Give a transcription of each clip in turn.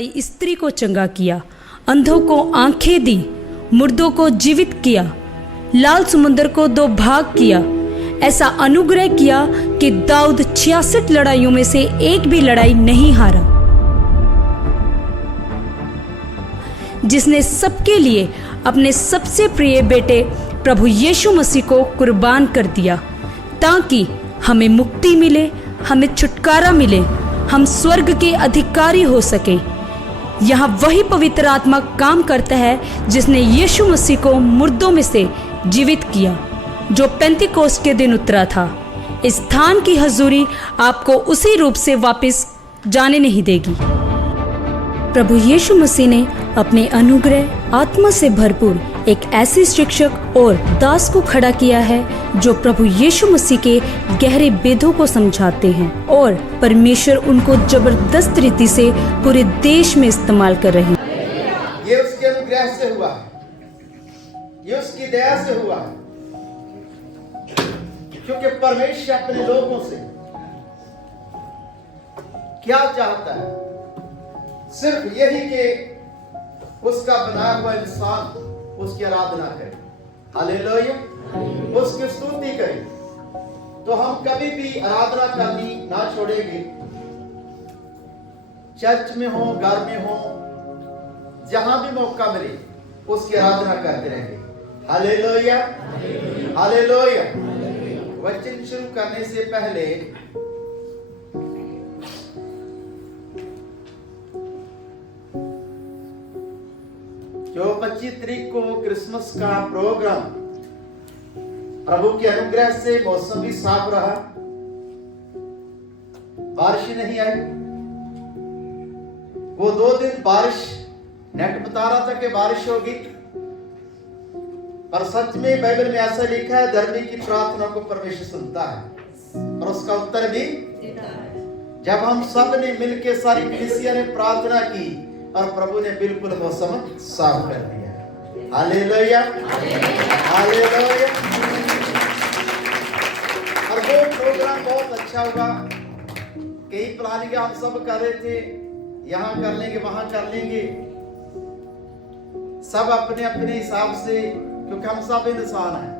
वाली स्त्री को चंगा किया, अंधों को आंखें दी, मुर्दों को जीवित किया, लाल समुद्र को 2 भाग किया। ऐसा अनुग्रह किया कि दाऊद 66 लड़ाइयों में से एक भी लड़ाई नहीं हारा। जिसने सबके लिए अपने सबसे प्रिय बेटे प्रभु यीशु मसीह को कुर्बान कर दिया, ताकि हमें मुक्ति मिले, हमें छुटकारा मिले, हम स्वर्ग के अधिकारी हो सके। यहाँ वही पवित्र आत्मा काम करता है जिसने यीशु मसीह को मुर्दों में से जीवित किया, जो पेंतिकोस्त के दिन उतरा था। इस स्थान की हजूरी आपको उसी रूप से वापस जाने नहीं देगी। प्रभु यीशु मसीह ने अपने अनुग्रह आत्मा से भरपूर एक ऐसे शिक्षक और दास को खड़ा किया है जो प्रभु यीशु मसीह के गहरे भेदों को समझाते हैं, और परमेश्वर उनको जबरदस्त रीति से पूरे देश में इस्तेमाल कर रहे हैं। ये उसके अनुग्रह से हुआ है, ये उसकी दया से हुआ है, क्योंकि परमेश्वर अपने लोगों से क्या चाहता है? सिर्फ यही कि उसका बनाया हुआ इंसान उसकी आराधना करे, हालेलुया, उसकी स्तुति करे। तो हम कभी भी आराधना करनी ना छोड़ेंगे। चर्च में हो, घर में हो, जहां भी मौका मिले उसकी आराधना करते रहेंगे। Hallelujah, hallelujah. वचन शुरू करने से पहले जो 25 तारीख को क्रिसमस का प्रोग्राम, प्रभु के अनुग्रह से मौसम भी साफ रहा, बारिश नहीं आई। वो 2 दिन बारिश, नेट बता रहा था कि बारिश होगी, पर सच में बाइबल में ऐसा लिखा है, धर्मी की प्रार्थना को परमेश्वर सुनता है और उसका उत्तर भी देता है। जब हम सब ने मिलकर, सारी कलीसिया ने प्रार्थना की और प्रभु ने बिल्कुल मौसम साफ कर दिया। Hallelujah, hallelujah. और वो प्रोग्राम बहुत अच्छा हुआ। कई प्लानिंग हम सब कर रहे थे, यहाँ कर लेंगे, वहां कर लेंगे, सब अपने अपने हिसाब से, क्योंकि हम सब इंसान हैं।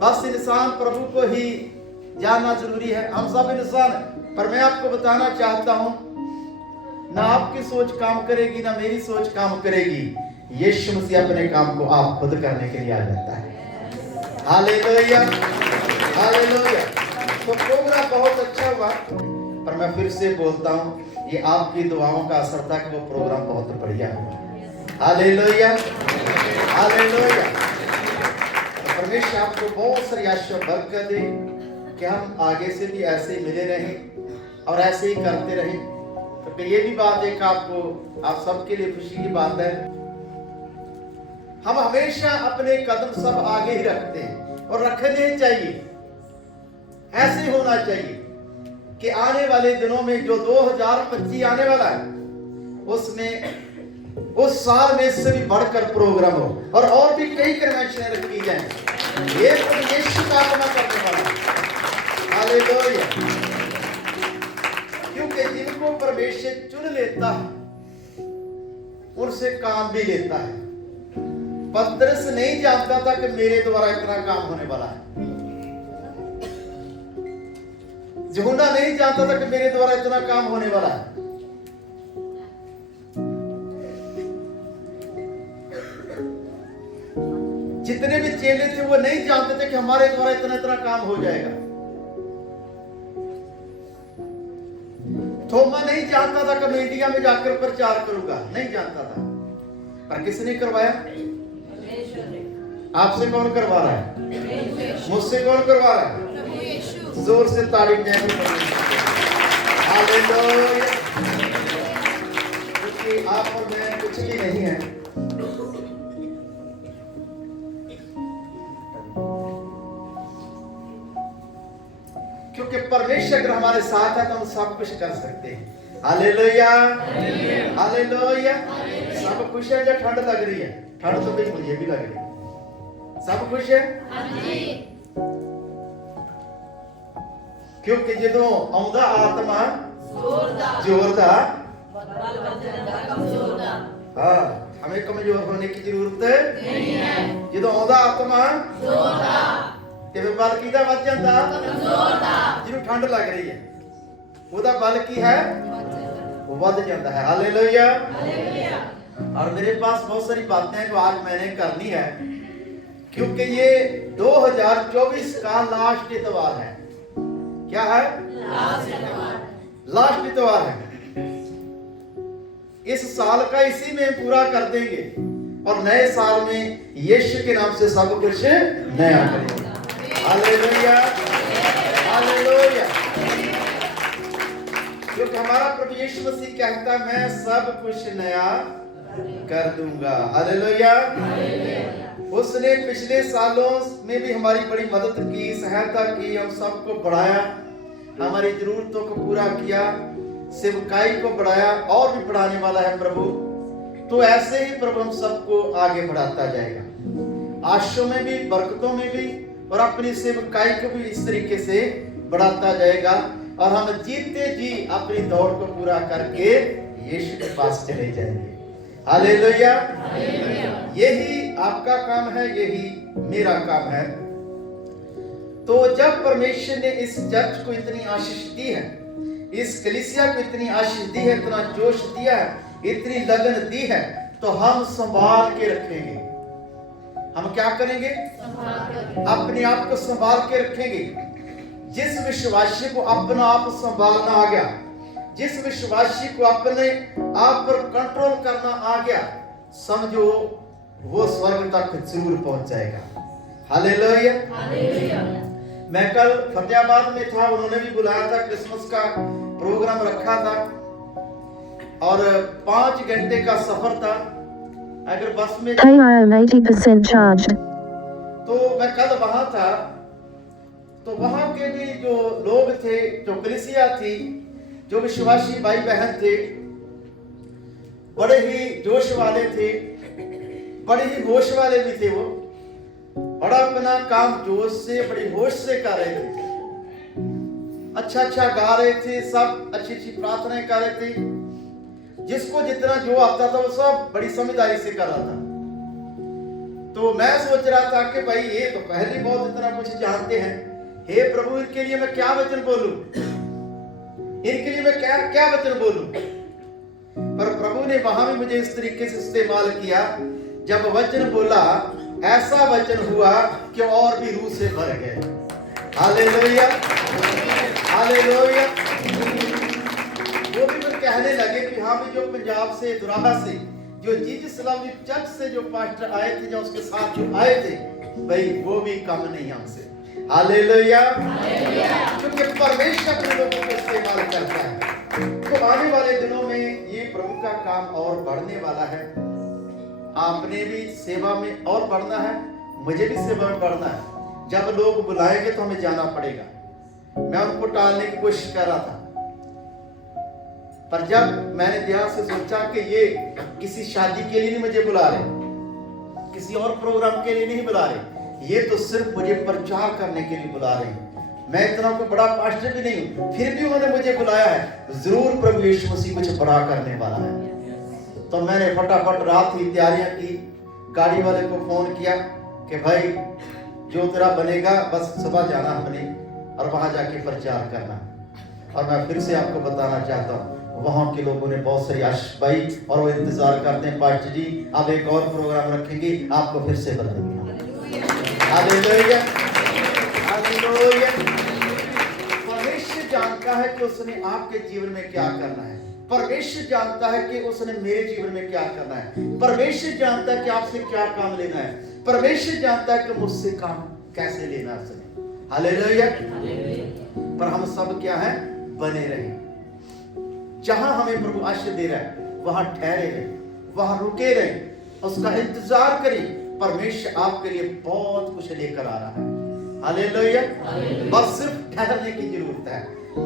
बस इंसान प्रभु को ही जानना जरूरी है। हम सब इंसान हैं, पर मैं आपको बताना चाहता हूं, ना आपकी सोच काम करेगी, ना मेरी सोच काम करेगी। यीशु मसीह अपने काम को आप खुद करने के लिए आ जाता है। Hallelujah, hallelujah. तो प्रोग्राम बहुत अच्छा हुआ, पर मैं फिर से बोलता हूं, ये आपकी दुआओं का असर था कि वो प्रोग्राम बहुत बढ़िया हुआ। Hallelujah, hallelujah. परमेश्वर आपको बहुत सारी आशीष बरकत दे कि हम आगे से भी ऐसे ही मिले रहें और ऐसे ही करते रहें। तो ये भी बात एक आपको, आप सबके लिए खुशी की बात है। हम हमेशा अपने कदम सब आगे ही रखते हैं और रखने चाहिए। ऐसे होना चाहिए कि आने वाले दिनों में जो 2025 आने वाला है, उसमें उस साल में इससे भी बढ़कर प्रोग्राम हो और भी कई कन्वेंशन रखी जाए। ये तो यीशु का आत्मा करने वाला है। हालेलुया। क्योंकि जिनको परमेश्वर चुन लेता है, उनसे काम भी लेता है। पतरस नहीं जानता था कि मेरे द्वारा इतना काम होने वाला है। यूहन्ना नहीं जानता था कि मेरे द्वारा इतना काम होने वाला है। जितने भी चेले थे वो नहीं जानते थे कि हमारे द्वारा इतना इतना काम हो जाएगा। थोमा नहीं जानता था कि मैं इंडिया में जाकर प्रचार करूंगा, नहीं जानता था। पर किसने करवाया? आपसे कौन करवा रहा है? मुझसे कौन करवा रहा है? जोर से ताली बजाएं। हालेलुया। क्योंकि आप और मैं कुछ भी नहीं है। क्योंकि परमेश्वर अगर हमारे साथ है तो हम सब कुछ कर सकते हैं। Hallelujah, hallelujah. सब खुश है या ठंड लग रही है? ठंड तो भाई मुझे भी लग रही है। सब खुश है? क्योंकि जो आउंदा आत्मा जोरदार हाँ, हमें कमजोर होने की जरूरत नहीं है। जो आਉਂਦਾ आत्मा ਤੇ ਫਿਰ ਬਲ ਕਿਹਦਾ ਵੱਧ ਜਾਂਦਾ? ਜਿਹਨੂੰ ਠੰਡ ਲੱਗ ਰਹੀ ਹੈ ਉਹਦਾ ਬਲ ਕੀ ਹੈ? वो बढ़ जाता है। हालेलुया। और मेरे पास बहुत सारी बातें जो आज मैंने करनी है, क्योंकि ये 2024 का लास्ट इतवार है। क्या है? लास्ट इतवार है। इस साल का इसी में पूरा कर देंगे और नए साल में यीशु के नाम से सब कुछ नया करेंगे। Hallelujah, hallelujah. क्योंकि हमारा प्रभु यीशु मसीह कहता है मैं सब कुछ नया कर दूंगा। हालेलुया। उसने पिछले सालों में भी हमारी बड़ी मदद की, सहायता की, हम सबको बढ़ाया, हमारी जरूरतों को पूरा किया, सेवकाई को बढ़ाया और भी बढ़ाने वाला है प्रभु। तो ऐसे ही प्रभु हम सबको आगे बढ़ाता जाएगा, आशीषों में भी, बरकतों में भी, और अपनी सेवकाई को भी इस तरीके से बढ़ाता जाएगा और हम जीते जी अपनी दौड़ को पूरा करके यीशु के पास चले जाएंगे। हालेलुया। यही आपका काम है, यही मेरा काम है। तो जब परमेश्वर ने इस चर्च को इतनी आशीष दी है, इस कलीसिया को इतनी आशीष दी है, इतना जोश दिया है, इतनी लगन दी है, तो हम संभाल के रखेंगे। हम क्या करेंगे? अपने आप को संभाल के रखेंगे। जिस विश्वासी को अपना आप संभालना आ गया, जिस विश्वासी को अपने आप पर कंट्रोल करना आ गया, समझो वो स्वर्ग तक जरूर पहुंच जाएगा। हालेलुया। मैं कल फतेहाबाद में था, उन्होंने भी बुलाया था, क्रिसमस का प्रोग्राम रखा था और 5 घंटे का सफर था। अगर बस में 80% charged. तो मैं कल वहां था, तो वहां के भी जो लोग थे, जो कलीसिया थी, जो विश्वासी भाई बहन थे, बड़े ही जोश वाले थे, बड़े ही होश वाले भी थे। वो बड़ा अपना काम जोश से, बड़ी होश से कर रहे थे, अच्छा अच्छा गा रहे थे, सब अच्छी अच्छी प्रार्थनाएं कर रहे थे। जिसको जितना जो आता था वो सब बड़ी समझदारी से कर रहा था। तो मैं सोच रहा था कि भाई ये तो पहले बहुत इतना कुछ जानते हैं, हे प्रभु इनके लिए मैं क्या वचन बोलूं, इनके लिए मैं क्या क्या वचन बोलूं। पर प्रभु ने वहां भी मुझे इस तरीके से इस्तेमाल किया, जब वचन बोला ऐसा वचन हुआ कि और भी रूह से भर गए। Hallelujah, hallelujah. वो भी फिर कहने लगे कि हाँ भी जो पंजाब से, दुराहा से, जो जीसस इस्लामी चर्च से जो पास्टर आए थे, जो उसके साथ जो आए थे, भाई वो भी कम नहीं हमसे। हालेलुया। क्योंकि परमेश्वर अपने लोगों को इस्तेमाल करता है। तो आने वाले दिनों में ये प्रभु का काम और बढ़ने वाला है। आपने भी सेवा में और बढ़ना है, मुझे भी सेवा में बढ़ना है। जब लोग बुलाएंगे तो हमें जाना पड़ेगा। मैं उनको टालने की कोशिश कर रहा था, पर जब मैंने ध्यान से सोचा कि ये किसी शादी के लिए नहीं मुझे बुला रहे, किसी और प्रोग्राम के लिए नहीं बुला रहे, ये तो सिर्फ मुझे प्रचार करने के लिए बुला रहे हैं। मैं इतना कोई बड़ा पास्टर भी नहीं हूं, फिर भी उन्होंने मुझे बुलाया है। जरूर प्रभु यीशु मसीह कुछ बड़ा करने वाला है। तो मैंने फटाफट रात ही तैयारियां की, गाड़ी वाले को फोन किया कि भाई जो तेरा बनेगा बस सुबह जाना हमने और वहां जाके प्रचार करना। और मैं फिर से आपको बताना चाहता हूँ, वहां के लोगों ने बहुत सारी आशीष पाई और वो इंतजार करते हैं, पास्टर जी अब एक और प्रोग्राम रखेंगे, आपको फिर से बुलाएंगे। Hallelujah, hallelujah. परमेश्वर जानता है कि उसने आपके जीवन में क्या करना है। परमेश्वर जानता है कि उसने मेरे जीवन में क्या करना है। परमेश्वर जानता है कि आपसे क्या काम लेना है। परमेश्वर जानता है कि मुझसे काम कैसे लेना है उसने। हालेलुया। पर हम सब क्या है? बने रहे। जहां हमें प्रभु आशीष दे रहा है वहां ठहरे रहे, वहां रुके रहे, उसका इंतजार करें। परमेश्वर आपके लिए बहुत कुछ लेकर आ रहा है। हालेलुया। बस सिर्फ ठहरने की जरूरत है,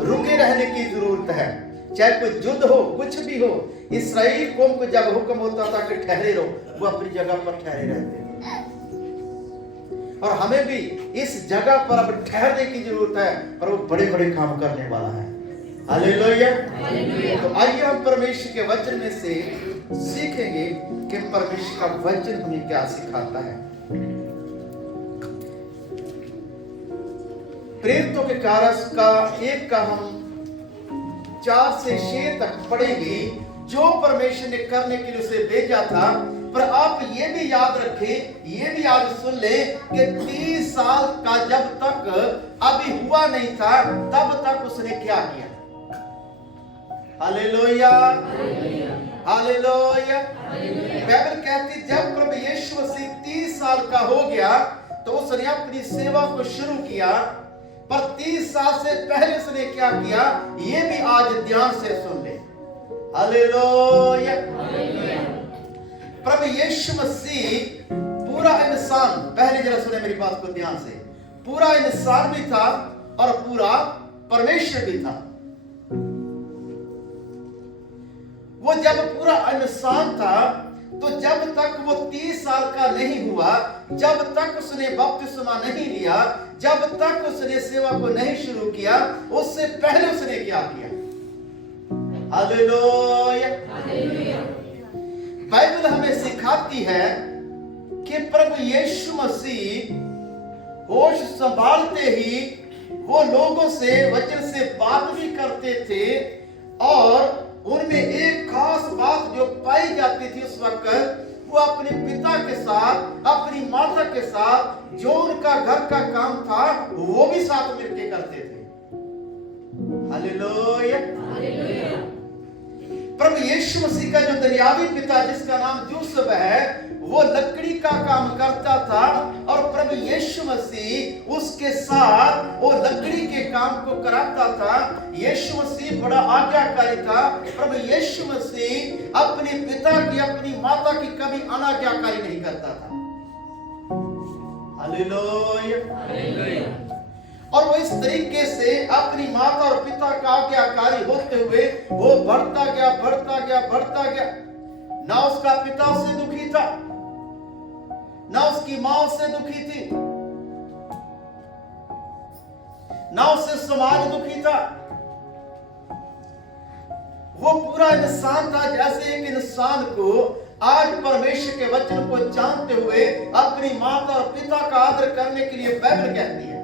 रुके रहने की जरूरत है। चाहे कोई युद्ध हो, कुछ भी हो, इस्राएल कौम को जब हुक्म होता था कि ठहरे रहो, वो अपनी जगह पर ठहरे रहते। और हमें भी इस जगह पर अब ठहरने की जरूरत है, पर वो बड़े बड़े काम करने वाला है। हालेलुया। तो आइए हम परमेश्वर के वचन में से सीखेंगे कि परमेश्वर का वचन हमें क्या सिखाता है। प्रेरितों के कार्य का 1 का हम 4 से 6 तक पढ़ेंगे, जो परमेश्वर ने करने के लिए उसे भेजा था। पर आप ये भी याद रखें, ये भी याद सुन ले कि 30 साल का जब तक अभी हुआ नहीं था, तब तक उसने क्या किया। Hallelujah, hallelujah. बाइबल कहती जब प्रभु यीशु मसीह 30 साल का हो गया तो उसने अपनी सेवा को शुरू किया। पर 30 साल से पहले उसने क्या किया, ये भी आज ध्यान से सुन ले। हालेलुया। प्रभु यीशु मसीह पूरा इंसान, पहले जरा सुने मेरी बात को ध्यान से, पूरा इंसान भी था और पूरा परमेश्वर भी था। वो जब पूरा इंसान था तो जब तक वो 30 साल का नहीं हुआ, जब तक उसने बपतिस्मा नहीं लिया, जब तक उसने सेवा को नहीं शुरू किया, उससे पहले उसने क्या किया। हालेलुया। बाइबल हमें सिखाती है कि प्रभु यीशु मसीह होश संभालते ही वो लोगों से वचन से बात भी करते थे और उनमें एक खास बात जो पाई जाती थी उस वक्त, वो अपने पिता के साथ, अपनी माता के साथ जो उनका घर का काम था वो भी साथ मिलकर करते थे। हालेलुया। प्रभु यीशु मसीह का जो दुनियावी पिता जिसका नाम यूसुफ है, वो लकड़ी का काम करता था और प्रभु यीशु मसीह उसके साथ वो लकड़ी के काम को कराता था। यीशु मसीह बड़ा आज्ञाकारी था। प्रभु यीशु मसीह अपने पिता की, अपनी माता की कभी अनाज्ञाकारी नहीं करता था। हालेलुया। और वो इस तरीके से अपनी माता और पिता का आज्ञाकारी होते हुए वो बढ़ता गया, बढ़ता गया, बढ़ता गया। ना उसका पिता उससे दुखी था, ना उसकी मां उससे दुखी थी, ना उससे समाज दुखी था। वो पूरा इंसान था जैसे एक इंसान को आज परमेश्वर के वचन को जानते हुए अपनी माता और पिता का आदर करने के लिए बाइबल कहती है।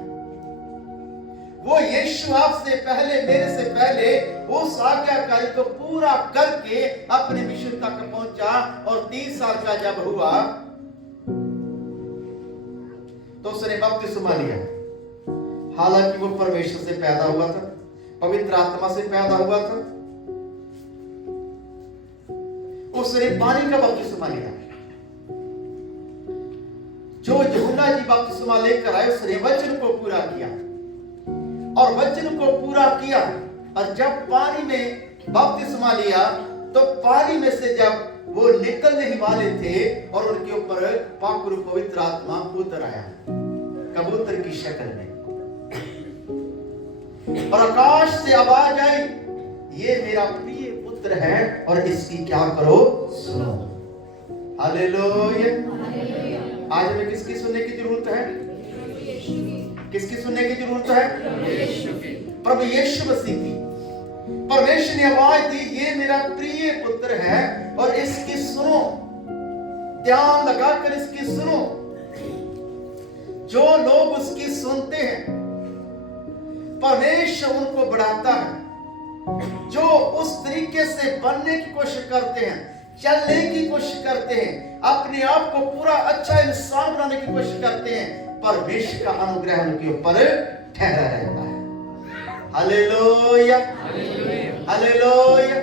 वो यीशु आपसे पहले, मेरे से पहले उस आज्ञाकारी को पूरा करके अपने मिशन तक पहुंचा और 30 साल का जब हुआ तो उसने बपतिस्मा लिया। हालांकि वो परमेश्वर से पैदा हुआ था, पवित्र आत्मा से पैदा हुआ था। उसने पानी का बपतिस्मा लिया। जो यूहन्ना जी बपतिस्मा लेकर आए, उसने वचन को पूरा किया और वचन को पूरा किया। और जब पानी में बपतिस्मा लिया तो पानी में से जब वो निकलने ही वाले थे और उनके ऊपर पाकुर पवित्र आत्मा उतर आया कबूतर की शक्ल में, और आकाश से आवाज आई, ये मेरा प्रिय पुत्र है और इसकी क्या करो, सुनो। हालेलुया। आज हमें किसकी सुनने की जरूरत है? किसकी सुनने की जरूरत है? प्रभु यीशु मसीह की। परमेश्वर ने आवाज दी, ये मेरा प्रिय पुत्र है और इसकी सुनो। ध्यान लगाकर इसकी सुनो। जो लोग उसकी सुनते हैं परमेश्वर उनको बढ़ाता है। जो उस तरीके से बनने की कोशिश करते हैं, चलने की कोशिश करते हैं, अपने आप को पूरा अच्छा इंसान बनाने की कोशिश करते हैं, परमेश्वर का अनुग्रह उनके ऊपर ठहरा रहता है। Hallelujah, hallelujah.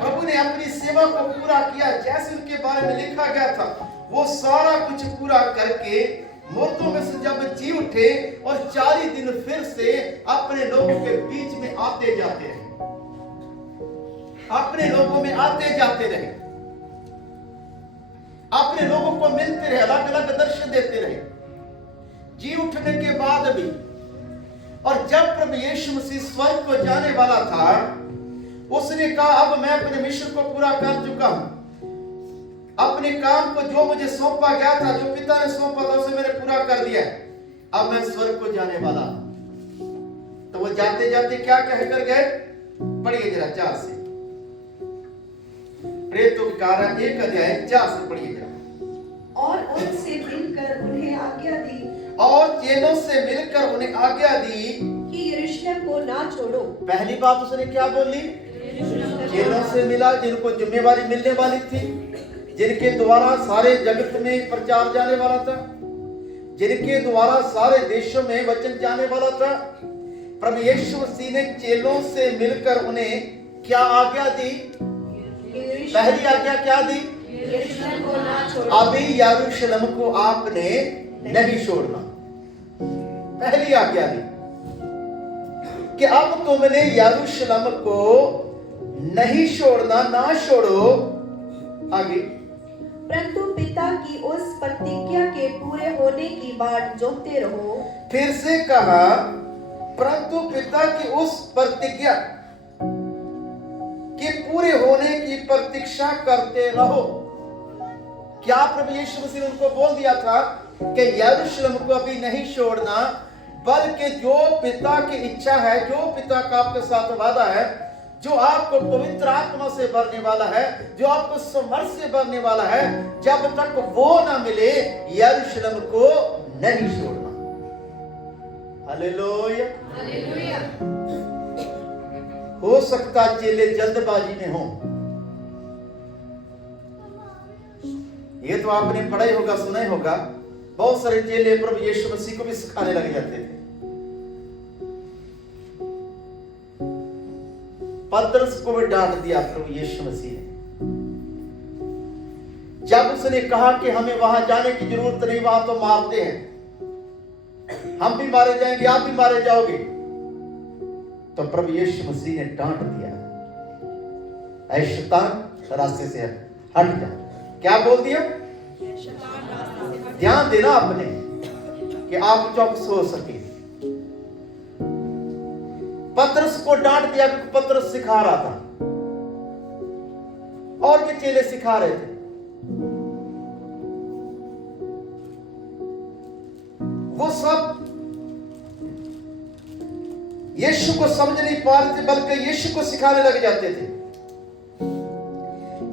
प्रभु ने अपनी सेवा को पूरा किया जैसे उनके बारे में लिखा गया था। वो सारा कुछ पूरा करके मुर्दों में से जब जी उठे और 40 दिन फिर से अपने लोगों के बीच में आते जाते रहे, अपने लोगों में आते जाते रहे, अपने लोगों को मिलते रहे, अलग अलग दर्शन देते रहे जी उठने के बाद भी। और जब प्रभु यीशु मसीह स्वर्ग को जाने वाला था, उसने कहा अब मैं अपने मिशन को पूरा कर चुका हूं। अपने काम को जो मुझे सौंपा गया था, जो पिता ने सौंपा था, उसे मैंने पूरा कर दिया। अब मैं स्वर्ग को जाने वाला। तो वो जाते जाते क्या कहकर गए? पढ़िए जरा 4 से, प्रेरितों के कार्य 1 अध्याय 4 से पढ़िए जरा। और उनसे मिलकर उन्हें आज्ञा दी और चेलों से मिलकर उन्हें आज्ञा दी कि यरूशलेम को ना छोड़ो। पहली बात उसने क्या बोली? चेलों से मिला जिनको जिम्मेवारी मिलने वाली थी, जिनके द्वारा सारे जगत में प्रचार जाने वाला था, जिनके द्वारा सारे देशों में वचन जाने वाला था। प्रभु यीशु मसीह ने चेलों से मिलकर उन्हें क्या आज्ञा दी? पहली आज्ञा क्या दी? यरूशलेम को ना छोड़ो। अभी यरूशलेम को आपने नहीं छोड़ना। पहली आज्ञा दी कि अब तुमने यरूशलेम को नहीं छोड़ना, ना छोड़ो। आगे, परंतु पिता की उस प्रतिज्ञा के पूरे होने की बाट जोहते रहो। फिर से कहा, परंतु पिता की उस प्रतिज्ञा के पूरे होने की प्रतीक्षा करते रहो। क्या प्रभु यीशु मसीह ने उनको बोल दिया था कि यरूशलेम को अभी नहीं छोड़ना, बल्कि जो पिता की इच्छा है, जो पिता का आपके साथ वादा है, जो आपको पवित्र आत्मा से भरने वाला है, जो आपको समर्थ से भरने वाला है, जब तक वो ना मिले यरूशलेम को नहीं छोड़ना। Hallelujah, hallelujah. हो सकता चेले जल्दबाजी में हो। ये तो आपने पढ़ा ही होगा, सुना ही होगा। बहुत सारे चेले प्रभु यीशु मसीह को भी सिखाने लग जाते थे। पतरस को भी डांट दिया प्रभु यीशु मसीह ने, जब उसने कहा कि हमें वहां जाने की जरूरत नहीं, वहां तो मारते हैं, हम भी मारे जाएंगे, आप भी मारे जाओगे। तो प्रभु यीशु मसीह ने डांट दिया, ऐ शैतान रास्ते से हट जा। क्या बोल दिया? ध्यान देना अपने कि आप चौकस हो सके। पतरस को डांट दिया क्योंकि पतरस सिखा रहा था, और भी चेले सिखा रहे थे। वो सब यीशु को समझ नहीं पा रहे थे, बल्कि यीशु को सिखाने लग जाते थे।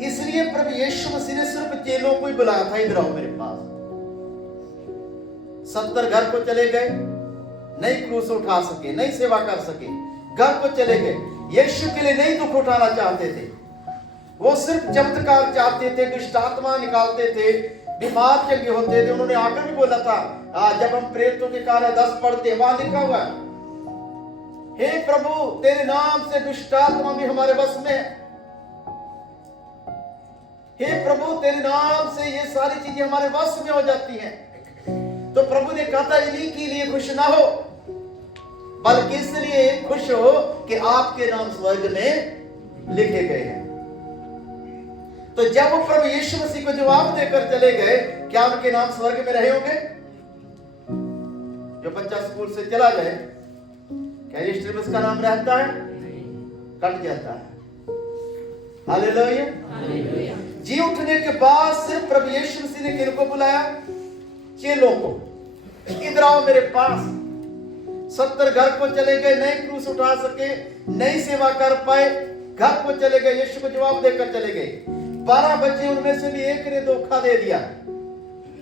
इसलिए प्रभु यीशु मसीह ने सिर्फ चेलों को ही बुलाया था, इधर आओ मेरे पास। 70 घर को चले गए, नहीं क्रूस उठा सके, नहीं सेवा कर सके, घर को चले गए। यीशु के लिए नहीं दुख उठाना चाहते थे, वो सिर्फ चमत्कार चाहते थे, दुष्ट आत्मा निकालते थे, बीमार चंगे होते थे। उन्होंने आकर भी बोला था, जब हम प्रेरितों के कार्य 10 पढ़ते, वहां लिखा हुआ है, हे प्रभु तेरे नाम से दुष्ट आत्मा भी हमारे बस में है। हे प्रभु तेरे नाम से ये सारी चीजें हमारे वश में हो जाती हैं। तो प्रभु ने कहा था, इन्हीं के लिए खुश ना हो, बल्कि इसलिए खुश हो कि आपके नाम स्वर्ग में लिखे गए हैं। तो जब वो प्रभु यीशु मसीह को जवाब देकर चले गए, क्या उनके नाम स्वर्ग में रहे होंगे? जो बच्चा स्कूल से चला जाए, क्या रजिस्टर में उसका नाम रहता है? कट जाता है। Hallelujah, hallelujah. जी उठने के बाद सिर्फ प्रभु यीशु मसीह ने किनको बुलाया? चेलों को, इधर आओ मेरे पास। 70 घर को चले गए, नहीं क्रूस उठा सके, नहीं सेवा कर पाए, घर को चले गए, यीशु को जवाब देकर चले गए। 12 बच्चे, उनमें से भी एक ने धोखा दे दिया,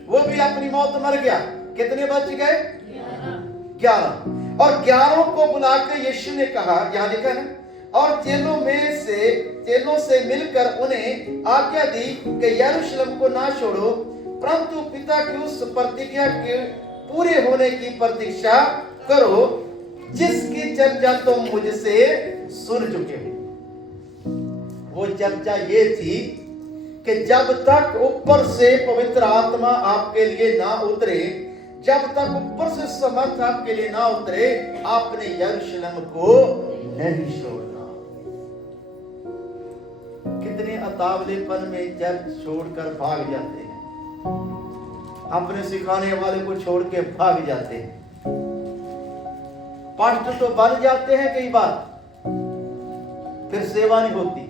वो भी अपनी मौत मर गया। कितने बच गए? 11। और 11 को बुलाकर यीशु ने कहा, यहां लिखा है, और चेलों से मिलकर उन्हें आज्ञा दी कि यरूशलेम को ना छोड़ो, परंतु पिता की उस प्रतिज्ञा के पूरे होने की प्रतीक्षा करो, जिसकी चर्चा तुम मुझसे सुन चुके हो। वो चर्चा ये थी कि जब तक ऊपर से पवित्र आत्मा आपके लिए ना उतरे, जब तक ऊपर से समर्थ आपके लिए ना उतरे, आपने यरूशलेम को नहीं छोड़ना। कितने अतावलेपन में चर्च छोड़कर भाग जाते हैं, अपने सिखाने वाले को छोड़ के भाग जाते हैं। पास्टर तो बन जाते हैं कई बार, फिर सेवा नहीं होती,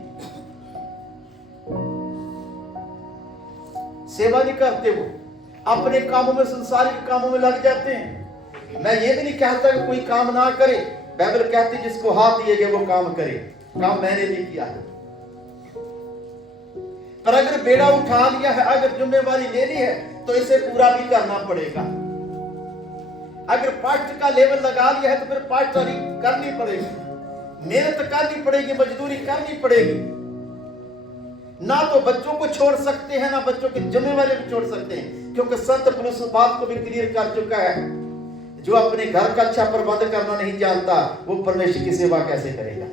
सेवा नहीं करते, वो अपने कामों में, संसारिक कामों में लग जाते हैं। मैं ये भी नहीं कहता कि कोई काम ना करे, बाइबल कहती जिसको हाथ दिए गए वो काम करे, काम मैंने भी किया है। पर अगर बेड़ा उठा लिया है, अगर जिम्मेवारी ले ली है, तो इसे पूरा भी करना पड़ेगा। अगर पास्ट का लेवल लगा लिया है तो फिर पास्ट करनी पड़ेगी, मेहनत करनी पड़ेगी, मजदूरी करनी पड़ेगी। ना तो बच्चों को छोड़ सकते हैं, ना बच्चों की जिम्मेवारी भी छोड़ सकते हैं, क्योंकि संत पुरुष उस बात को भी क्लियर कर चुका है, जो अपने घर का अच्छा प्रबंध करना नहीं जानता, वो परमेश्वर की सेवा कैसे करेगा।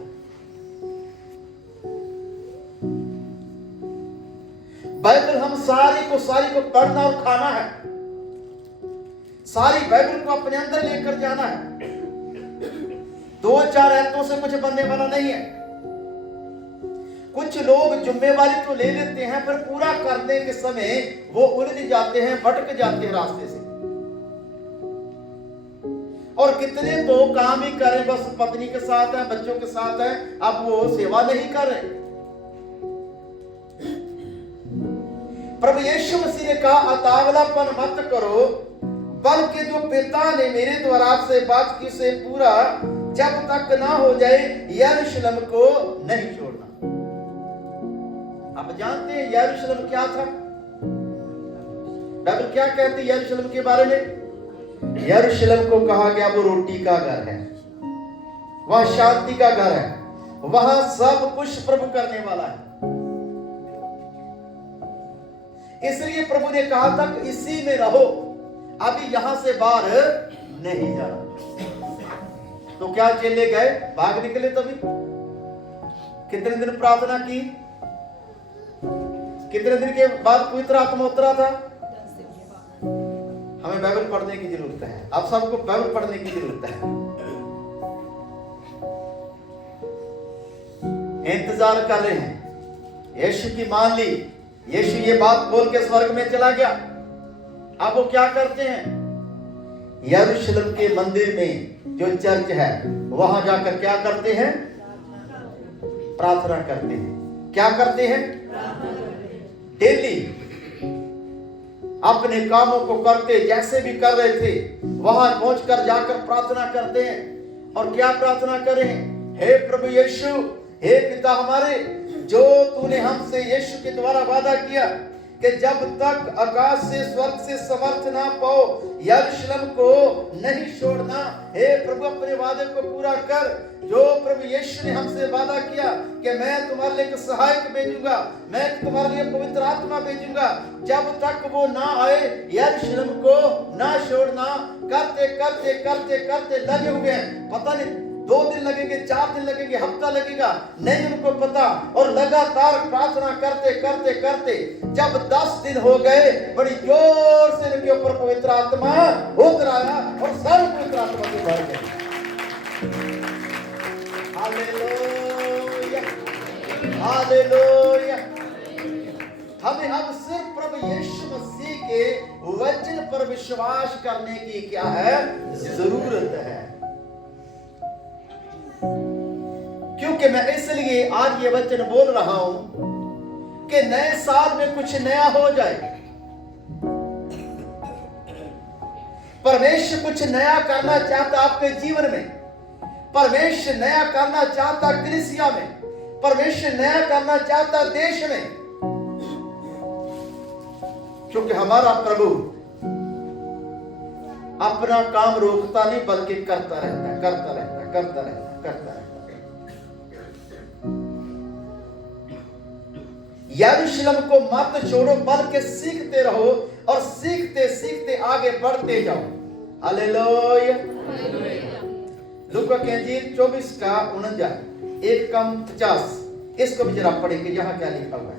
बाइबल हम सारी को पढ़ना और खाना है, सारी बाइबल को अपने अंदर लेकर जाना है। 2-4 आयतों से कुछ बनने वाला नहीं है। कुछ लोग जिम्मेवारी तो ले लेते हैं, पर पूरा करने के समय वो उलझ जाते हैं, भटक जाते हैं रास्ते से। और कितने तो काम ही करें, बस पत्नी के साथ है, बच्चों के साथ है, अब वो सेवा नहीं कर रहे। प्रभु यीशु मसीह ने कहा, अतावलापन मत करो, बल्कि जो पिता ने मेरे द्वारा आपसे बात की से पूरा जब तक ना हो जाए यरूशलेम को नहीं छोड़ना। आप जानते हैं यरूशलेम क्या था? बाइबल क्या कहती है यरूशलेम के बारे में? यरूशलेम को कहा गया वो रोटी का घर है, वह शांति का घर है, वहां सब कुछ प्रभु करने वाला है। इसलिए प्रभु ने कहा था कि इसी में रहो, अभी यहां से बाहर नहीं जाना। तो क्या चेले गए, भाग निकले? तभी कितने दिन प्रार्थना की, कितने दिन के बाद पवित्र आत्मा उतरा था? हमें बाइबल पढ़ने की जरूरत है, आप सबको बाइबल पढ़ने की जरूरत है। इंतजार कर रहे हैं, यीशु की मान ली, यीशु ये बात बोल के स्वर्ग में चला गया। अब वो क्या करते हैं? यरूशलेम के मंदिर में जो चर्च है, वहां जाकर क्या करते हैं? प्रार्थना करते हैं। क्या करते हैं? डेली अपने कामों को करते, जैसे भी कर रहे थे, वहां पहुंचकर जाकर प्रार्थना करते हैं। और क्या प्रार्थना करें? हे प्रभु यीशु, हे पिता हमारे, जो तूने हमसे यीशु के द्वारा वादा किया कि जब तक आकाश से स्वर्ग से समर्थ ना पाओ यरूशलेम को नहीं छोड़ना। हे प्रभु अपने वादे को पूरा कर, जो प्रभु यीशु ने हमसे वादा किया कि मैं तुम्हारे लिए एक सहायक भेजूंगा, मैं तुम्हारे लिए पवित्र आत्मा भेजूंगा, जब तक वो ना आए यरूशलेम को ना छोड़ना। करते करते करते करते लगे हुए हैं, पता नहीं 2 दिन लगेंगे, 4 दिन लगेंगे, हफ्ता लगेगा, नहीं उनको पता। और लगातार प्रार्थना करते करते करते जब 10 दिन हो गए, बड़ी जोर से उनके ऊपर पवित्र आत्मा उतर आया और सब पवित्र आत्मा से भर गए। Hallelujah, hallelujah. हमें अब सिर्फ प्रभु यीशु मसीह के वचन पर विश्वास करने की क्या है? जरूरत है। क्योंकि मैं इसलिए आज ये वचन बोल रहा हूं कि नए साल में कुछ नया हो जाए। परमेश्वर कुछ नया करना चाहता आपके जीवन में, परमेश्वर नया करना चाहता कलीसिया में, परमेश्वर नया करना चाहता देश में। क्योंकि हमारा प्रभु अपना काम रोकता नहीं, बल्कि करता रहता है, करता रहता है, करता रहता है, करता रहता है। यरूशलेम को मत छोड़ो, बल्कि सीखते रहो और सीखते सीखते आगे बढ़ते जाओ। हालेलुया। लूका की इंजील 24:49, 1:50, इसको भी जरा पढ़ेंगे, यहां क्या लिखा हुआ है।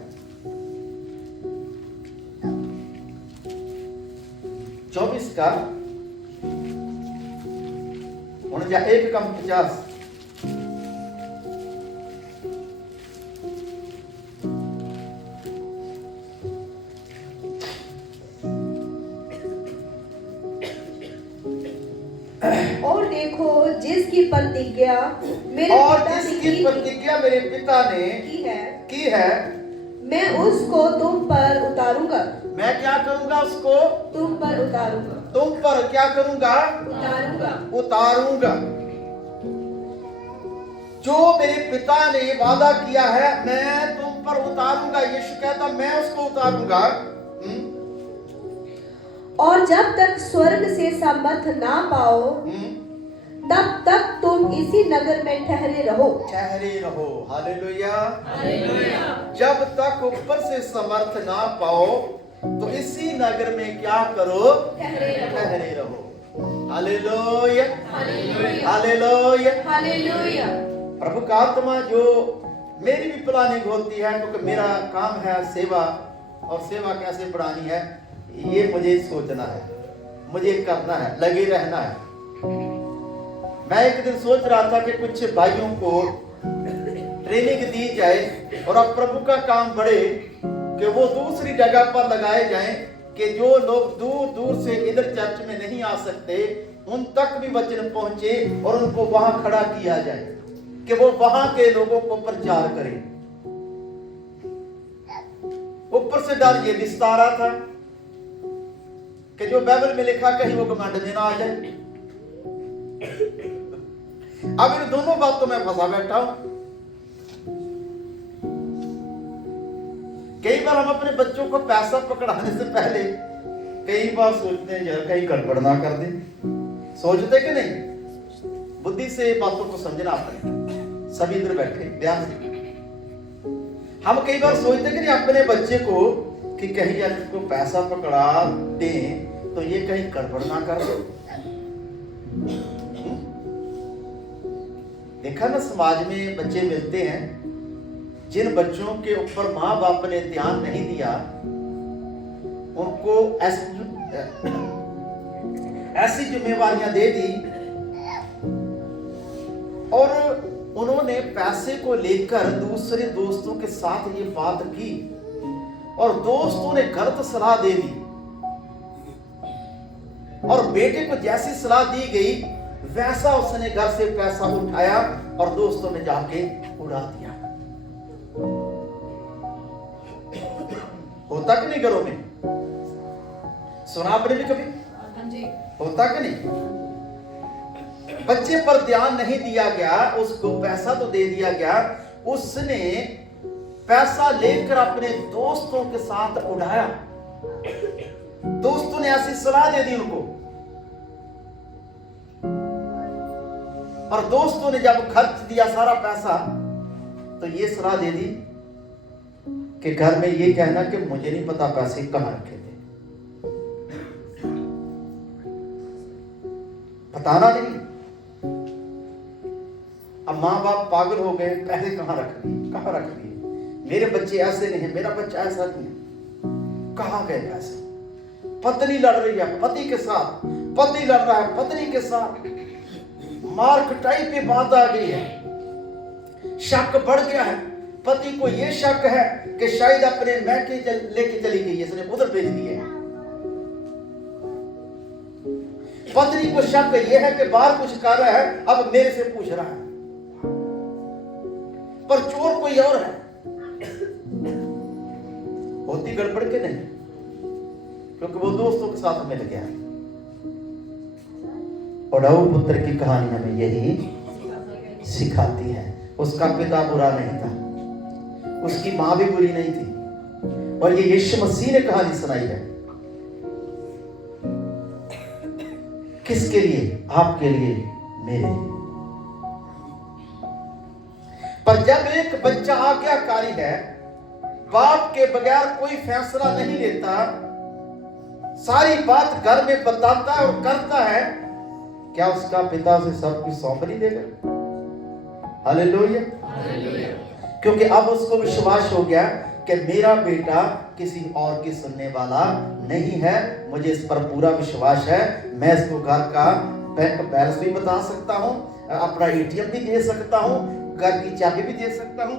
24:49, 1:50। और देखो, जिसकी प्रतिज्ञा मेरे पिता ने की है, मैं उसको तुम पर उतारूंगा। मैं क्या करूंगा? उसको तुम पर उतारूंगा। तुम पर क्या करूंगा? उतारूंगा। उतारूंगा। जो मेरे पिता ने वादा किया है मैं तुम पर उतारूंगा, यीशु कहता मैं उसको उतारूंगा। और जब तक स्वर्ग से सामर्थ ना पाओ तब तक तुम इसी नगर में ठहरे रहो। हालेलुया। जब तक ऊपर से समर्थ ना पाओ तो इसी नगर में क्या करो? ठहरे रहो। Hallelujah, hallelujah. प्रभु का आत्मा जो मेरी भी प्लानिंग होती है, क्योंकि मेरा काम है सेवा, और सेवा कैसे बढ़ानी है ये मुझे सोचना है, मुझे करना है, लगे रहना है। मैं एक दिन सोच रहा था कि कुछ भाइयों को ट्रेनिंग दी जाए और अब प्रभु का काम बढ़े कि वो दूसरी जगह पर लगाए जाएं, कि जो लोग दूर दूर से इधर चर्च में नहीं आ सकते उन तक भी वचन पहुंचे और उनको वहां खड़ा किया जाए कि वो वहां के लोगों को प्रचार करें। ऊपर से डर ये भी सता रहा था कि जो बाइबल में लिखा कहीं वो घमंड में ना आ जाए। अब इन दोनों बातों में फंसा बैठा हूं। कई बार हम अपने बच्चों को पैसा पकड़ाने से पहले कई बार सोचते हैं यार कहीं गड़बड़ ना कर दे। सोचते कि नहीं? बुद्धि से बातों को समझना पड़ेगा। सभी इधर बैठे ध्यान से। हम कई बार सोचते कि नहीं अपने बच्चे को कि कहीं यार इसको पैसा पकड़ा दें तो ये कहीं गड़बड़ ना कर दे। देखा ना, समाज में बच्चे मिलते हैं जिन बच्चों के ऊपर माँ बाप ने ध्यान नहीं दिया, उनको ऐसी जिम्मेवारियां दे दी और उन्होंने पैसे को लेकर दूसरे दोस्तों के साथ ये बात की और दोस्तों ने गलत सलाह दे दी और बेटे को जैसी सलाह दी गई वैसा उसने घर से पैसा उठाया और दोस्तों में जाके उड़ा दिया। होता कि नहीं घरों में? सुना आपने भी कभी? होता कि नहीं? बच्चे पर ध्यान नहीं दिया गया, उसको पैसा तो दे दिया गया, उसने पैसा लेकर अपने दोस्तों के साथ उड़ाया। दोस्तों ने ऐसी सलाह दे दी उनको और दोस्तों ने जब खर्च दिया सारा पैसा तो ये सलाह दे दी कि घर में ये कहना कि मुझे नहीं पता पैसे कहां रखे थे, बताना नहीं। अब मां बाप पागल हो गए, पैसे कहां रख दिए, मेरे बच्चे ऐसे नहीं है, मेरा बच्चा ऐसा नहीं है, कहां गए पैसे? पत्नी लड़ रही है पति के साथ, पति लड़ रहा है पत्नी के साथ, मार कुटाई पे बात आ गई है, शक बढ़ गया है। पति को यह शक है कि शायद अपने मैके लेके चली गई, इसने उधर भेज दिए। पत्नी को शक यह है कि बाहर कुछ कर रहा है, अब मेरे से पूछ रहा है, पर चोर कोई और है। होती गड़बड़ के नहीं, क्योंकि वो दोस्तों के साथ मिल गया। उड़ाऊ पुत्र की कहानी हमें यही सिखाती है। उसका पिता बुरा नहीं था, उसकी मां भी बुरी नहीं थी, और ये यीशु मसीह ने कहानी सुनाई है। किसके लिए? आपके लिए, मेरे लिए। पर जब एक बच्चा आज्ञाकारी है, बाप के बगैर कोई फैसला नहीं लेता, सारी बात घर में बताता है और करता है, क्या उसका पिता उसे सब कुछ सौंप नहीं देगा? हालेलुया। क्योंकि अब उसको विश्वास हो गया कि मेरा बेटा किसी और की सुनने वाला नहीं है, मुझे इस पर पूरा विश्वास है। मैं इसको घर का बैंक बैलेंस भी बता सकता हूँ, अपना एटीएम भी दे सकता हूँ, घर की चाबी भी दे सकता हूँ,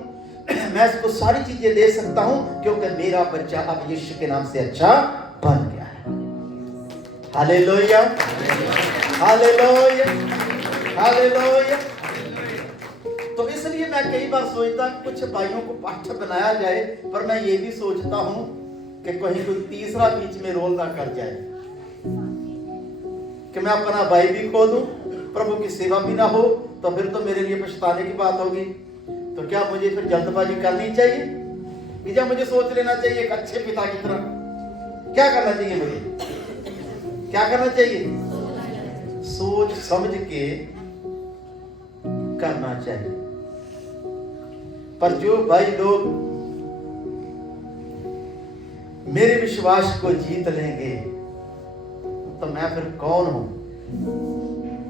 मैं इसको सारी चीजें दे सकता हूँ, क्योंकि मेरा बच्चा अब यीशु के नाम से अच्छा बन गया है। Hallelujah, hallelujah, hallelujah. तो इसलिए मैं कई बार सोचता कुछ भाइयों को पास्टर बनाया जाए, पर मैं ये भी सोचता हूं कि कहीं कोई तीसरा बीच में रोल ना कर जाए, कि मैं अपना भाई भी खो दूं, प्रभु की सेवा भी ना हो तो फिर तो मेरे लिए पछताने की बात होगी। तो क्या मुझे फिर जल्दबाजी करनी चाहिए कि जब मुझे सोच लेना चाहिए एक अच्छे पिता की तरह? क्या करना चाहिए मुझे? क्या करना चाहिए? सोच समझ के करना चाहिए। पर जो भाई लोग मेरे विश्वास को जीत लेंगे, तो मैं फिर कौन हूं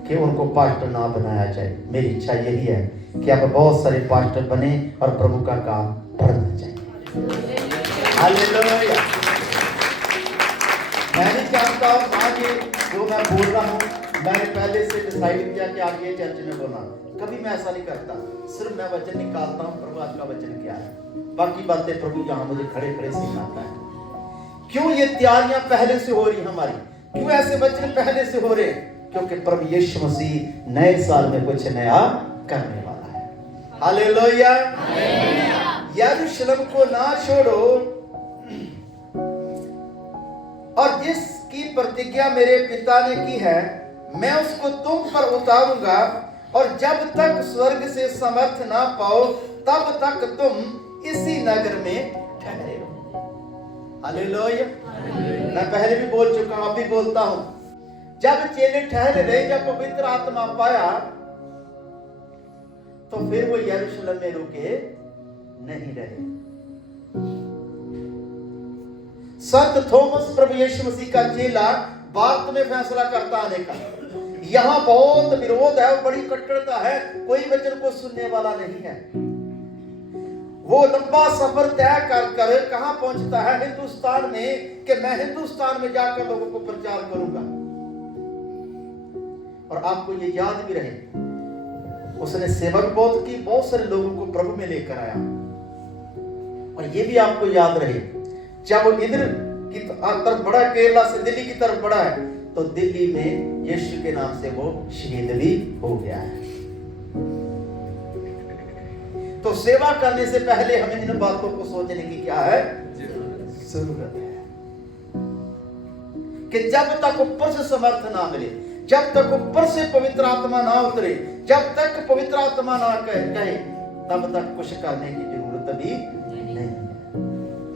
कि उनको पास्टर ना बनाया जाए। मेरी इच्छा यही है कि आप बहुत सारे पास्टर बने और प्रभु का काम बढ़ना चाहिए। हालेलुया। मैं नहीं चाहता हूं आगे जो मैं बोल रहा हूं मैंने पहले से डिसाइड किया कि आगे चर्च में बोलना, कभी मैं ऐसा नहीं करता। सिर्फ मैं वचन निकालता हूं, प्रभु आज का वचन क्या है, बाकी बातें प्रभु यहां मुझे खड़े खड़े सिखाता है। क्यों ये तैयारियां पहले से हो रही हमारी, क्यों ऐसे वचन पहले से हो रहे? क्योंकि प्रभु यीशु मसीह नए साल में कुछ नया करने वाला है। हालेलुया। यरूशलेम को ना छोड़ो, और जिसकी प्रतिज्ञा मेरे पिता ने की है मैं उसको तुम पर उतारूंगा, और जब तक स्वर्ग से समर्थ ना पाओ तब तक तुम इसी नगर में ठहरे रहो। हालेलुया। मैं पहले भी बोल चुका हूं, अब भी बोलता हूं। जब चेले ठहरे रहे, जब पवित्र आत्मा पाया, तो फिर वो यरूशलेम में रुके नहीं रहे। संत थॉमस प्रभु यीशु मसीह का चेला भारत में फैसला करता आने का। यहां बहुत विरोध है और बड़ी कट्टरता है, कोई वचन को सुनने वाला नहीं है। वो लंबा सफर तय कर कर कहां पहुंचता है? हिंदुस्तान में, कि मैं हिंदुस्तान में जाकर लोगों को प्रचार करूंगा। और आपको ये याद भी रहे, उसने सेवक बहुत की, बहुत सारे लोगों को प्रभु में लेकर आया। और ये भी आपको याद रहे, जब वो इधर की तरफ बढ़ा, केरला से दिल्ली की तरफ बढ़ा है, तो दिल्ली में यीशु के नाम से वो शहीद भी हो गया है। तो सेवा करने से पहले हमें इन बातों को सोचने की क्या है? जरूरत है कि जब तक ऊपर से समर्थ ना मिले, जब तक ऊपर से पवित्र आत्मा ना उतरे, जब तक पवित्र आत्मा ना कहे, तब तक कुछ करने की जरूरत भी नहीं है।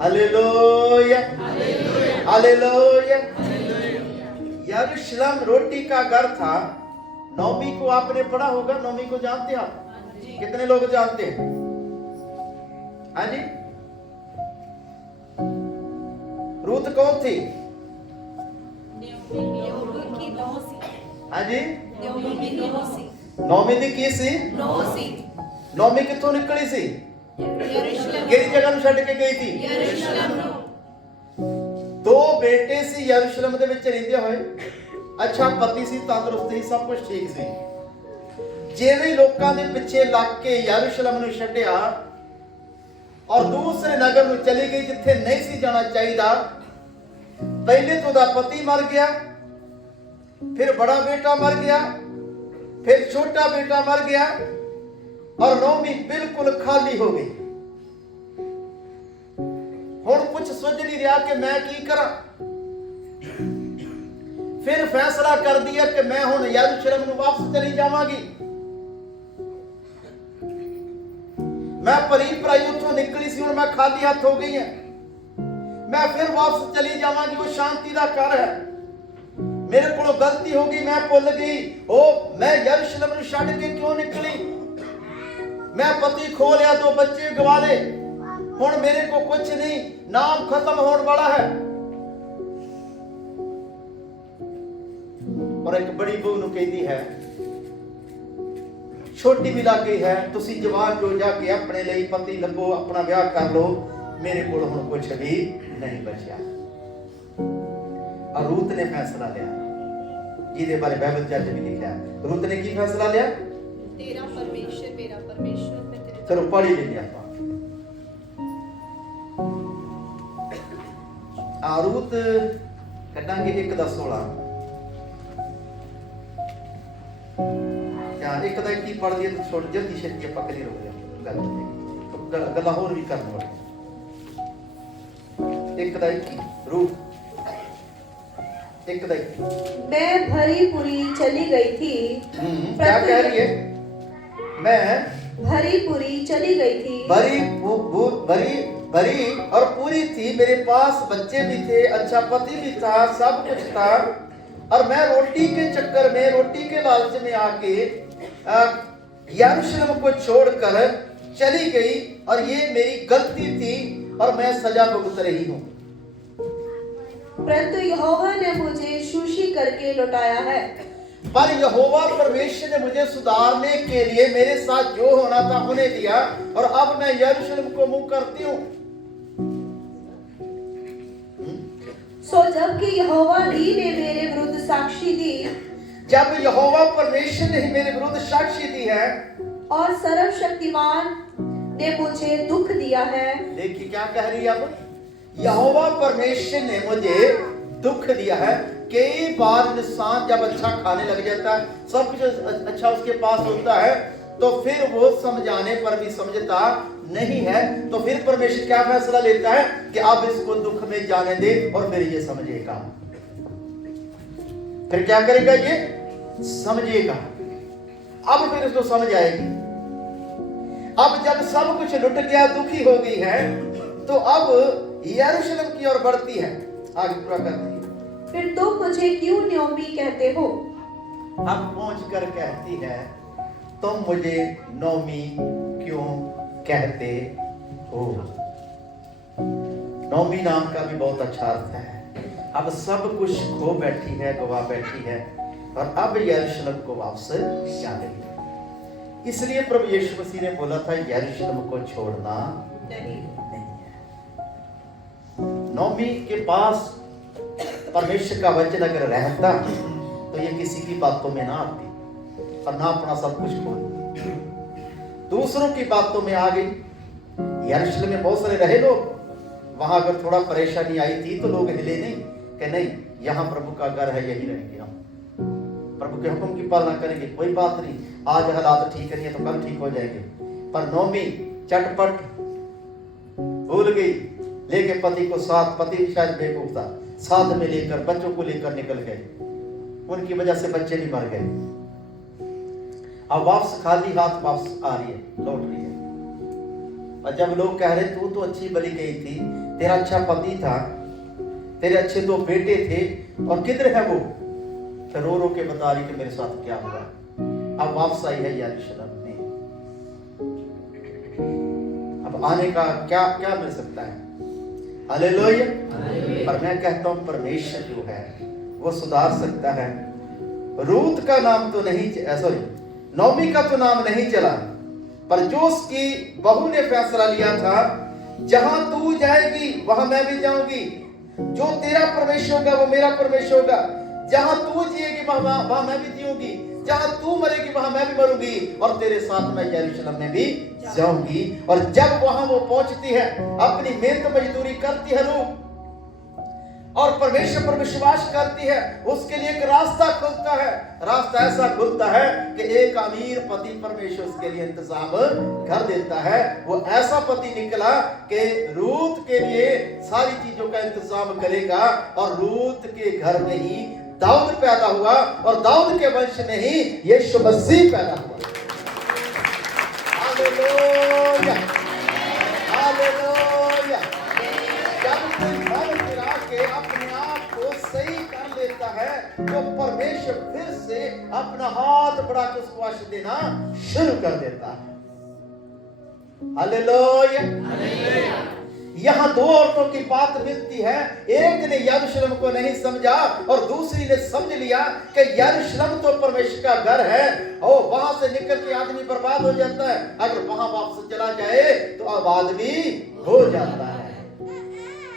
हालेलुया। हालेलुया। यरूशलेम रोटी का घर था। नौमी को आपने पढ़ा होगा, नौमी को जानते हैं आप? कितने लोग जानते हैं? हाँ जी। रूत कौन थी? हाँ जी। नौमी दी की सी? नौमी कितों निकली सी? किस जगह छड़ के गई थी? दो बेटे सी यरूशलेम दे विच रहिंदे होए, अच्छा पति सी, तंदुरुस्त सी, सब कुछ ठीक सी। जिवें लोकां दे पिछे लग के यरूशलेम नूं छड्डिया और दूसरे नगर नूं चली गई जिथे नहीं सी जाना चाहिदा। पहले तो दा पति मर गया, फिर बड़ा बेटा मर गया, फिर छोटा बेटा मर गया, और नौमी बिल्कुल खाली हो गई। हुण कुछ सोच नहीं रहा कि मैं की करा। फिर फैसला कर दिया कि मैं हुण यरूशलेम नूं वापस चली जावांगी। मैं भरी भराई उठों निकली सी, हुण मैं खाली हाथ हो गई है। मैं फिर वापस चली जावांगी, वो शांति का घर है। मेरे को गलती हो गई, मैं भुल गई। ओ मैं यरूशलेम नूं छड्ड के क्यों निकली? मैं पति खो लिया, दो बच्चे गवा ले, हुण मेरे को कुछ नहीं, नाम खत्म होने वाला है। और एक बड़ी बहू नूं कहती है, छोटी भी लग गई है, तुसी जवान जो जाके अपने लिए पति लभो, अपना ब्याह कर लो, मेरे को हुण कुछ भी नहीं बचा। और रूत ने फैसला लिया, जिहदे बारे बाइबल चर्च में लिखा है। रूत ने की फैसला लिया? तेरा परमेश्वर मेरा परमेश्वर, मैं तेरे। चलो पढ़ी लेंगे आप। रूत कटांगे 1:16। क्या 1:21 पढ़ दिया तो छोड़ जल्दी छेती पकड़ी हो गया गल गला होर भी करने वाले। 1:21 रूत 1:21। मैं भरी पूरी चली गई थी। क्या कह रही है? मैं भरी पूरी चली गई थी। भरी और पूरी थी, मेरे पास बच्चे भी थे, अच्छा पति भी था, सब कुछ था, और मैं रोटी के चक्कर में, रोटी के लालच में आके यरूशलेम को छोड़कर चली गई, और ये मेरी गलती थी और मैं सजा भुगत रही हूँ। परंतु यहोवा ने मुझे सुशी करके लौटाया है। पर यहोवा परमेश्वर ने मुझे सुधारने के लिए मेरे साथ जो होना था होने दिया, और अब मैं यरूशलेम को मुंह करती हूँ। सो जबकि यहोवा ही ने मेरे विरुद्ध साक्षी दी, जब यहोवा परमेश्वर ने मेरे विरुद्ध साक्षी दी है, और सर्वशक्तिमान ने मुझे दुख दिया है। देखिए क्या कह रही है अब, यहोवा परमेश्वर ने मुझे दुख दिया है। कई बार इंसान जब अच्छा खाने लग जाता है, सब कुछ अच्छा उसके पास होता है, तो फिर वो समझाने पर भी समझता नहीं है, तो फिर परमेश्वर क्या फैसला लेता है कि अब इसको दुख में जाने दे, और फिर ये समझेगा। फिर क्या करेगा, ये समझेगा। अब फिर इसको समझ आएगी। अब जब सब कुछ लुट गया, दुखी हो गई है, तो अब यरूशलेम की ओर बढ़ती है, आगे पूरा करती है। फिर तुम मुझे क्यों नयोमी कहते हो? अब पहुंचकर कहती है, तुम मुझे नोमी क्यों कहते हो। नोमी नाम का भी बहुत अच्छा अर्थ है। अब सब कुछ खो बैठी है, गवा बैठी है, और अब यरूशलेम को वापस जा रही है। इसलिए प्रभु यीशु मसीह ने बोला था, यरूशलेम को छोड़ना नहीं है। नोमी के पास परमेश्वर का वचन अगर रहता तो ये किसी की बातों में ना आती, और ना अपना सब कुछ खोलती, दूसरों की बातों में आ गई। यरूशलेम में बहुत सारे रहे लोग, वहां अगर थोड़ा परेशानी आई थी तो लोग हिले नहीं कि नहीं, यहाँ प्रभु का घर है, यही रहेंगे हम, प्रभु के हुक्म की पालना करेंगे, कोई बात नहीं, आज हालात ठीक नहीं है तो कल ठीक हो जाएंगे। पर नोमी चटपट भूल गई, लेके पति को साथ, पति शायद बेवकूफ था, साथ में लेकर बच्चों को लेकर निकल गए, उनकी वजह से बच्चे भी मर गए। अब वापस खाली हाथ वापस आ रही है, लौट रही है। और जब लोग कह रहे तू तो अच्छी बली गई थी, तेरा अच्छा पति था, तेरे अच्छे दो बेटे थे, और किधर है वो? फिर रो रो के बता रही कि मेरे साथ क्या हुआ। अब वापस आई है यरूशलेम में। अब आने का क्या क्या मिल सकता है? हालेलुया। पर मैं कहता हूं परमेश्वर जो है वो सुधार सकता है। रूत का नाम तो नहीं, सॉरी, नोमी का तो नाम नहीं चला, पर जो उसकी बहू ने फैसला लिया था, जहां तू जाएगी वहां मैं भी जाऊंगी, जो तेरा परमेश्वर होगा वो मेरा परमेश्वर होगा, जहां तू जिएगी वहां मैं भी जीऊंगी, जहां तू मरेगी वहां मैं भी मरूंगी, और तेरे साथ मैं यरूशलेम में भी जाऊंगी। और जब वहां वो पहुंचती है, अपनी मेहनत मजदूरी करती है रूप, और परमेश्वर पर विश्वास करती है, उसके लिए एक रास्ता खुलता है। रास्ता ऐसा खुलता है कि एक अमीर पति परमेश्वर उसके लिए इंतजाम कर देता है। वो ऐसा पति निकला कि रूत के लिए सारी चीजों का इंतजाम करेगा, और रूत के घर में ही दाऊद पैदा हुआ, और दाऊद के वंश में ही यीशु मसीह पैदा हुआ। Hallelujah, hallelujah. जब कोई मन फिरा के अपने आप को सही कर लेता है, तो परमेश्वर फिर से अपना हाथ बढ़ा के उसको आशीष देना शुरू कर देता है। Hallelujah, hallelujah. यहाँ दो औरतों की बात मिलती है, एक ने यरूशलेम को नहीं समझा, और दूसरी ने समझ लिया कि यरूशलेम तो परमेश्वर का घर है, और वहां से निकल के आदमी बर्बाद हो जाता है, अगर वहां वापस चला जाए तो आबाद भी हो जाता है।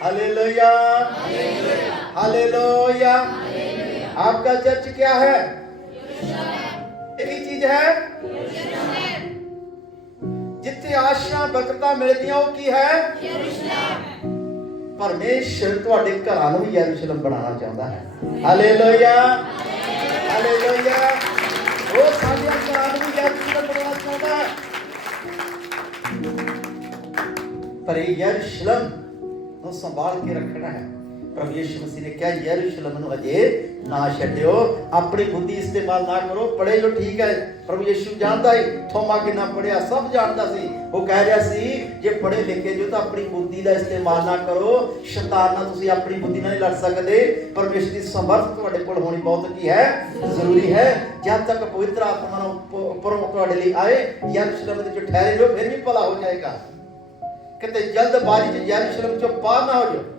Hallelujah, hallelujah. आपका चर्च क्या है? एक ही चीज है, जितनी आशा बरकतां मिलदियां वो की है परमेश्वर ਤੁਹਾਡੇ ਘਰਾਂ ਨੂੰ यरूशलेम बनाना चाहता है। Hallelujah, hallelujah. वो ਸਾਡੇ ਘਰਾਂ ਨੂੰ यरूशलेम बनाना चाहता है। पर यरूशलेम ਨੂੰ संभाल के रखना है। प्रभु यीशु मसीह ने क्या यरूशलेम ਨੂੰ ਅਜੇ ਨਾ ਛੱਡਿਓ ਆਪਣੀ ਬੁੱਧੀ ਇਸਤੇਮਾਲ ਨਾ ਕਰੋ ਪੜ੍ਹੇ ਲੋ ਠੀਕ ਹੈ ਪ੍ਰਭੂ ਯੀਸ਼ੂ ਜਾਣਦਾ ਹੈ ਥੋਮਾ ਕਿੰਨਾ ਪੜਿਆ ਸਭ ਜਾਣਦਾ ਸੀ ਉਹ ਕਹਿ ਰਿਹਾ ਸੀ ਜੇ ਪੜ੍ਹੇ ਲਿਖੇ ਜੋ ਤਾਂ ਆਪਣੀ ਬੁੱਧੀ ਦਾ ਇਸਤੇਮਾਲ ਨਾ ਕਰੋ ਸ਼ੈਤਾਨ ਨਾਲ ਤੁਸੀਂ ਆਪਣੀ ਬੁੱਧੀ ਨਾਲ ਨਹੀਂ ਲੜ ਸਕਦੇ ਪਰਮੇਸ਼ਰ ਦੀ ਸਮਰਥ ਤੁਹਾਡੇ ਕੋਲ ਹੋਣੀ ਬਹੁਤ ਕੀ ਹੈ ਜ਼ਰੂਰੀ ਹੈ ਜਦ ਤੱਕ ਪਵਿੱਤਰ ਆਤਮਾ ਨੂੰ ਉੱਪਰੋਂ ਤੁਹਾਡੇ ਲਈ ਆਏ ਯਰੂਸ਼ਲਮ ਦੇ ਵਿੱਚ ਠਹਿਰੇ ਰਹੋ ਫਿਰ ਵੀ ਭਲਾ ਹੋ ਜਾਏਗਾ ਕਿਤੇ ਜਲਦਬਾਜ਼ੀ ਚ ਯਰੂਸ਼ਲਮ ਚੋਂ ਬਾਹਰ ਨਾ ਹੋ ਜਾਓ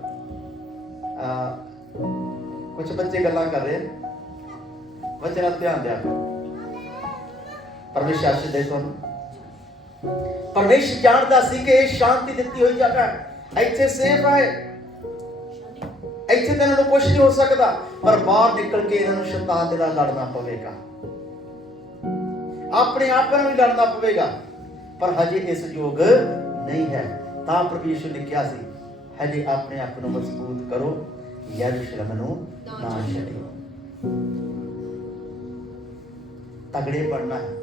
कुछ बच्चे गल्लां कर रहे हैं बच्चे ना ध्यान दिया परमेश्वर आशीष दे तुहानू परमेश्वर जानदा सी कि ये शांति दित्ती हुई जगह ਇੱਥੇ ਸੇਫ ਹੈ ਇੱਥੇ ਤਾਂ ਇਹਨਾਂ ਨੂੰ ਕੁਝ ਨਹੀਂ ਹੋ ਸਕਦਾ ਪਰ ਬਾਹਰ ਨਿਕਲ ਕੇ ਇਹਨਾਂ ਨੂੰ ਸ਼ੈਤਾਨ ਦੇ ਨਾਲ ਲੜਨਾ ਪਵੇਗਾ ਆਪਣੇ ਆਪ ਨੂੰ ਵੀ ਲੜਨਾ ਪਵੇਗਾ ਪਰ ਹਜੇ ਇਸ ਯੋਗ ਨਹੀਂ ਹੈ ਤਾਂ ਪ੍ਰਭੂ ਯਿਸੂ ਨੇ ਕਿਹਾ ਸੀ ਹਜੇ ਆਪਣੇ ਆਪ ਨੂੰ ਮਜ਼ਬੂਤ ਕਰੋ ਯਰੂਸ਼ਲਮ ਨੂੰ ਨਾ ਛੱਡਿਓ ਤਗੜੇ ਬਣਨਾ ਹੈ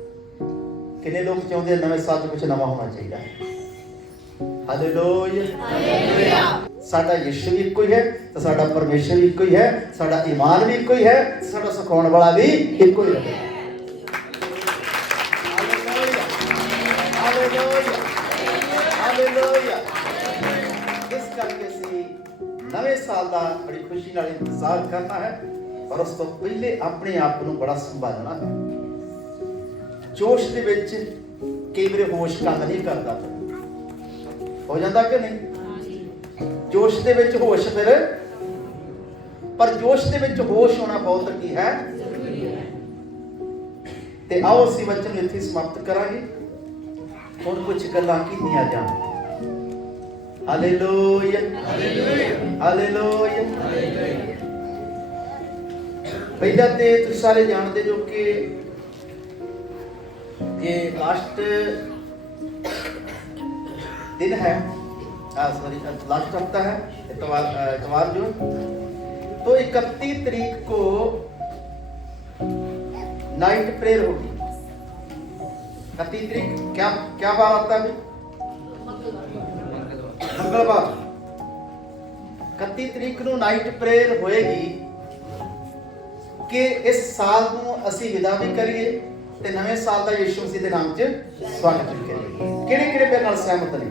ਕਿੰਨੇ ਲੋਕ ਚਾਹੁੰਦੇ ਨਵੇਂ ਸਾਲ 'ਚ ਕੁਝ ਨਵਾਂ ਹੋਣਾ ਚਾਹੀਦਾ ਹੈ ਹਾਲੇਲੂਇਆ ਹਾਲੇਲੂਇਆ ਸਾਡਾ ਯਿਸੂ ਵੀ ਇੱਕੋ ਹੀ ਹੈ ਤੇ ਸਾਡਾ ਪਰਮੇਸ਼ਰ ਵੀ ਇੱਕੋ ਹੀ ਹੈ ਸਾਡਾ ਈਮਾਨ ਵੀ ਇੱਕੋ ਹੀ ਹੈ ਸਾਡਾ ਸਿਖਾਉਣ ਵਾਲਾ ਵੀ ਇੱਕੋ ਹੀ ਹੈ ਹਾਲੇਲੂਇਆ ਹਾਲੇਲੂਇਆ ਇਸ ਕਰਕੇ ਅਸੀਂ ਨਵੇਂ ਸਾਲ ਦਾ ਬੜੀ ਖੁਸ਼ੀ ਨਾਲ ਇੰਤਜ਼ਾਰ ਕਰਨਾ ਹੈ ਪਰ ਉਸ ਤੋਂ ਪਹਿਲੇ ਆਪਣੇ ਆਪ ਨੂੰ ਬੜਾ ਸੰਭਾਲਣਾ ਹੈ ਜੋਸ਼ ਦੇ ਵਿੱਚ ਕਈ ਵਾਰ ਹੋਸ਼ ਕੰਮ ਨਹੀਂ ਕਰਦਾ ਹੋ ਜਾਂਦਾ ਕਿ ਨਹੀਂ ਜੋਸ਼ ਦੇ ਵਿੱਚ ਹੋਸ਼ ਫਿਰ ਪਰ ਜੋਸ਼ ਦੇ ਵਿੱਚ ਹੋਸ਼ ਹੋਣਾ ਬਹੁਤ ਕੀ ਹੈ ਜ਼ਰੂਰੀ ਹੈ ਤੇ ਆਓ ਅਸੀਂ ਵਚਨ ਨੂੰ ਇੱਥੇ ਸਮਾਪਤ ਕਰਾਂਗੇ ਹੁਣ ਕੁਝ ਗੱਲਾਂ ਕੀਤੀਆਂ ਜਾਣ ਹਾਲੇਲੂਇਆ ਹਾਲੇਲੂਇਆ ਹਾਲੇਲੂਇਆ ਪਹਿਲਾਂ ਤੇ ਤੁਸੀਂ ਸਾਰੇ ਜਾਣਦੇ ਜੋ ਕਿ ਇਹ ਲਾਸਟ दिन है सॉरी लास्ट हफ्ता है इतवार जो तो 31 तारीख को नाइट प्रेयर होगी 31 तारीख क्या क्या बार आता है मंगलवार 31 तारीख को नाइट प्रेयर होएगी कि इस साल ਨੂੰ ਅਸੀਂ ਵਿਦਾ ਵੀ ਕਰੀਏ ਤੇ ਨਵੇਂ ਸਾਲ ਦਾ ਯਿਸੂ ਮਸੀਹ ਦੇ ਨਾਮ 'ਚ ਸਵਾਗਤ ਕਰੀਏ ਕਿਹੜੇ ਕਿਹੜੇ ਮੇਰੇ ਨਾਲ ਸਹਿਮਤ ਨੇ